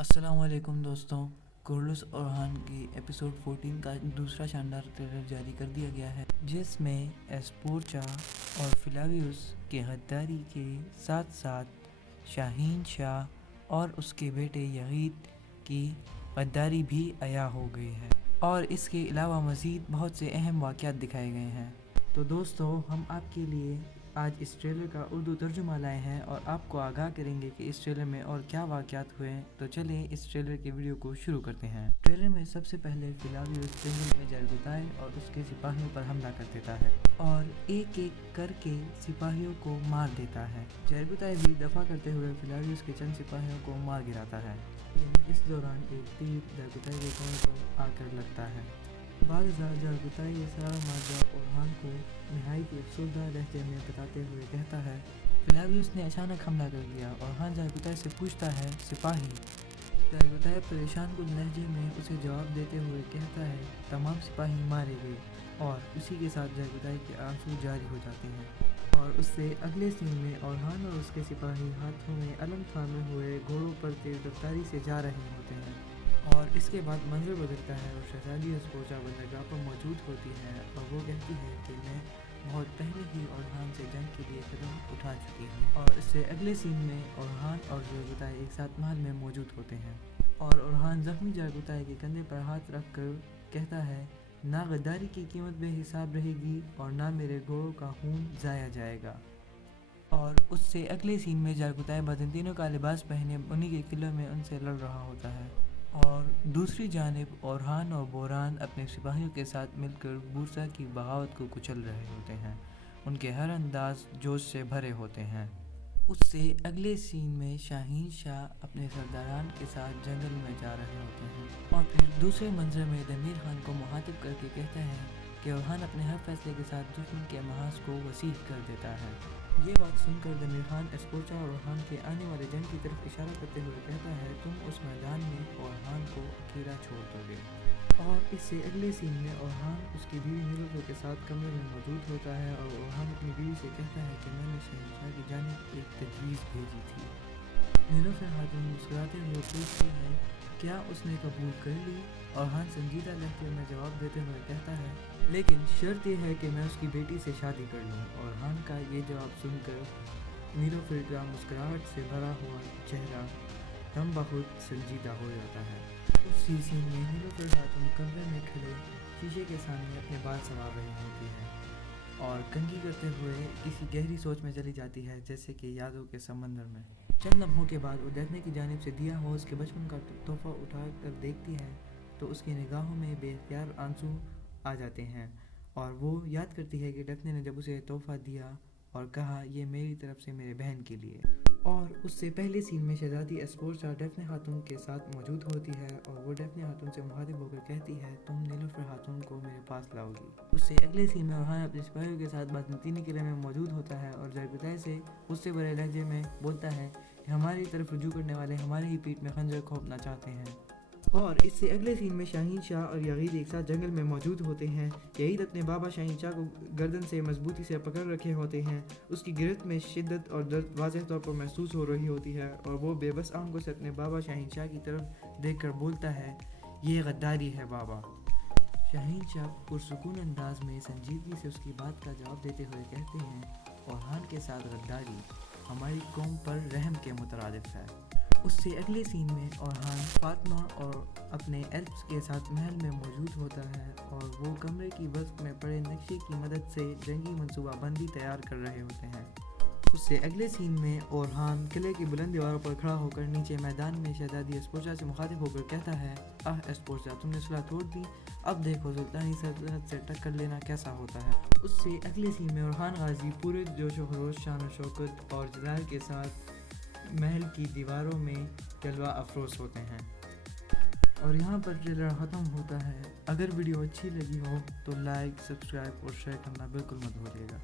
السلام علیکم دوستوں، کورلس اورہان کی ایپیسوڈ 14 کا دوسرا شاندار ٹریلر جاری کر دیا گیا ہے، جس میں ایسپورچا اور فلاویوس کے غداری کے ساتھ ساتھ شاہین شاہ اور اس کے بیٹے یغید کی غداری بھی عیاں ہو گئی ہے، اور اس کے علاوہ مزید بہت سے اہم واقعات دکھائے گئے ہیں۔ تو دوستو، ہم آپ کے لیے آج اس ٹریلر کا اردو ترجمہ لائے ہیں اور آپ کو آگاہ کریں گے کہ اس ٹریلر میں اور کیا واقعات ہوئے۔ تو چلیں اس ٹریلر کے ویڈیو کو شروع کرتے ہیں۔ ٹریلر میں سب سے پہلے فلاویوس جنگل میں جرگتائے اور اس کے سپاہیوں پر حملہ کر دیتا ہے اور ایک ایک کر کے سپاہیوں کو مار دیتا ہے۔ جرگتائے بھی دفاع کرتے ہوئے فلاویوس کے چند سپاہیوں کو مار گراتا ہے، لیکن اس دوران ایک تیر جرگتائے کے کمر پر آ کر لگتا ہے۔ بعد ازاں جرگتائے یہ سارا ماجرا اورہان کو نہایت افسردہ لہجے میں بتاتے ہوئے کہتا ہے، فلاویوس نے اچانک حملہ کر دیا۔ اورہان جرگتائے سے پوچھتا ہے، سپاہی؟ جرگتائے پریشان کن لہجے میں اسے جواب دیتے ہوئے کہتا ہے، تمام سپاہی مارے گئے، اور اسی کے ساتھ جرگتائے کے آنسو جاری ہو جاتے ہیں، اور اس سے اگلے سین میں اورہان اور اس کے سپاہی ہاتھوں میں علم تھامے ہوئے گھوڑوں پر تیز رفتاری سے جا رہے ہوتے ہیں، اور اس کے بعد منظر بدلتا ہے اور شہزادی ایسپورچا بندرگاہ پر موجود ہوتی ہے، اور وہ کہتی ہے کہ میں بہت پہلے ہی اورہان سے جنگ کے لیے قدم اٹھا چکی ہوں۔ اور اس سے اگلے سین میں اورہان اور جرگتائے ایک ساتھ محل میں موجود ہوتے ہیں، اور اورہان زخمی جرگتائے کے کندھے پر ہاتھ رکھ کر کہتا ہے، نہ غداری کی قیمت بے حساب رہے گی اور نہ میرے گھوڑوں کا خون ضائع جائے گا۔ اور اس سے اگلے سین میں جرگتائے بازنطینوں کا لباس پہنے انہی کے قلعے میں ان سے لڑ رہا ہوتا ہے، اور دوسری جانب اورہان اور بوران اپنے سپاہیوں کے ساتھ مل کر بورسا کی بغاوت کو کچل رہے ہوتے ہیں۔ ان کے ہر انداز جوش سے بھرے ہوتے ہیں۔ اس سے اگلے سین میں شاہین شاہ اپنے سرداران کے ساتھ جنگل میں جا رہے ہوتے ہیں، اور پھر دوسرے منظر میں دمیر خان کو مخاطب کر کے کہتا ہے کہ اورہان اپنے ہر فیصلے کے ساتھ دشمن کے محاذ کو وسیع کر دیتا ہے۔ یہ بات سن کر دمیر خان ایسپورچا اور اورہان کے آنے والے جنگ کی طرف اشارہ کرتے ہوئے کہتا ہے، تم اس میدان میں اورہان کو اکیلا چھوڑ دو گے۔ اور اس سے اگلے سین میں اورہان اس کی بیوی نیلوفر کے ساتھ کمرے میں موجود ہوتا ہے، اور اورہان اپنی بیوی سے کہتا ہے کہ میں نے شہنشاہ کی جانب ایک تجویز بھیجی تھی۔ نیلوفر خاتون مسکراتے ہوئے پوچھتی ہے، کیا اس نے قبول کر لی؟ اورہان سنجیدہ لہجے میں جواب دیتے ہوئے کہتا ہے، لیکن شرط یہ ہے کہ میں اس کی بیٹی سے شادی کر لوں۔ اورہان کا یہ جواب سن کر نیلوفر کا مسکراہٹ سے بھرا ہوا چہرہ ہم بخود سنجیدہ ہو جاتا ہے۔ اسی سین میں نیلوفر خاتون کمرے میں کھڑے شیشے کے سامنے اپنے بال سنوار رہی ہوتی ہے، اور کنگھی کرتے ہوئے کسی گہری سوچ میں چلی جاتی ہے، جیسے کہ یادوں کے سمندر میں۔ چند لمحوں کے بعد وہ ڈیفنے کی جانب سے دیا ہوا اس کے بچپن کا تحفہ اٹھا کر دیکھتی ہے تو اس کی نگاہوں میں بے اختیار آنسو آ جاتے ہیں، اور وہ یاد کرتی ہے کہ ڈیفنے نے جب اسے یہ تحفہ دیا اور کہا، یہ میری طرف سے میرے بہن کے لیے۔ اور اس سے پہلے سین میں شہزادی ایسپورچا ڈیفنے خاتون کے ساتھ موجود ہوتی ہے، اور وہ ڈیفنے خاتون سے مخاطب ہو کر کہتی ہے، تم نیلوفر خاتون کو میرے پاس لاؤ گی۔ اس سے اگلے سین میں اورہان اپنے سپاہیوں کے ساتھ بازنطینی قلعے میں موجود ہوتا ہے، اور جرگتائے سے غصے بھرے لہجے میں بولتا ہے کہ ہماری طرف رجوع کرنے والے ہماری ہی پیٹھ میں خنجر گھونپنا چاہتے ہیں۔ اور اس سے اگلے سین میں شاہین شاہ اور یغید ایک ساتھ جنگل میں موجود ہوتے ہیں۔ یغید اپنے بابا شاہین شاہ کو گردن سے مضبوطی سے پکڑ رکھے ہوتے ہیں، اس کی گرفت میں شدت اور درد واضح طور پر محسوس ہو رہی ہوتی ہے، اور وہ بے بس آنکھوں سے اپنے بابا شاہین شاہ کی طرف دیکھ کر بولتا ہے، یہ غداری ہے بابا۔ شاہین شاہ پرسکون انداز میں سنجیدگی سے اس کی بات کا جواب دیتے ہوئے کہتے ہیں، اورہان کے ساتھ غداری ہماری قوم پر رحم کے مترادف ہے۔ اس سے اگلے سین میں اورہان فاطمہ اور اپنے ایلفز کے ساتھ محل میں موجود ہوتا ہے، اور وہ کمرے کی وسط میں پڑے نقشے کی مدد سے جنگی منصوبہ بندی تیار کر رہے ہوتے ہیں۔ اس سے اگلے سین میں اورہان قلعے کی بلند دیواروں پر کھڑا ہو کر نیچے میدان میں شہزادی ایسپورچا سے مخاطب ہو کر کہتا ہے، ایسپورچا، تم نے صلح توڑ دی، اب دیکھو سلطانی سلطنت سے ٹکر لینا کیسا ہوتا ہے۔ اس سے اگلے سین میں اورہان غازی پورے جوش و خروش، شان و شوکت اور جلال کے ساتھ محل کی دیواروں میں جلوہ افروز ہوتے ہیں۔ اور یہاں پر ٹریلر ختم ہوتا ہے۔ اگر ویڈیو اچھی لگی ہو تو لائک، سبسکرائب اور شیئر کرنا بالکل مت بھولیے گا۔